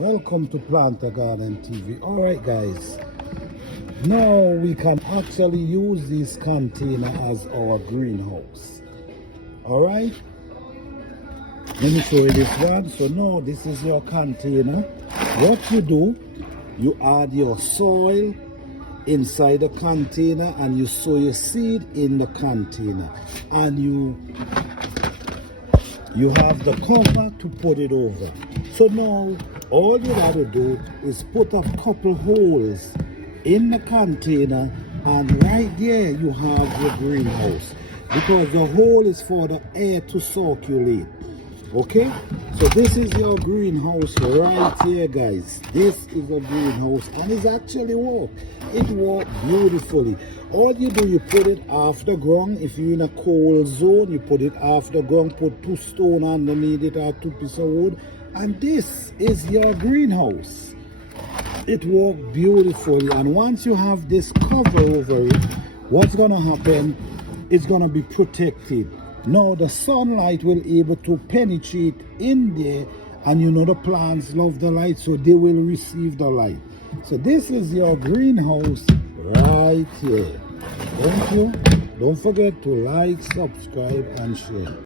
Welcome to Planter Garden TV. Alright guys, now we can actually use this container as our greenhouse. Alright, let me show you this one. So now this is your container. What you do, you add your soil inside the container and you sow your seed in the container, and you have the cover to put it over. So now all you gotta do is put a couple holes in the container, and right there you have your greenhouse, because the hole is for the air to circulate. Okay, so this is your greenhouse right here, guys. This is a greenhouse, and it's actually it works beautifully. All you do, you put it off the ground. If you're in a cold zone, you put it off the ground, put 2 stones underneath it or 2 pieces of wood, and this is your greenhouse. It works beautifully. And once you have this cover over it, what's gonna happen, it's gonna be protected. Now the sunlight will able to penetrate in there, and you know the plants love the light, so they will receive the light. So this is your greenhouse right here. Thank you. Don't forget to like, subscribe and share.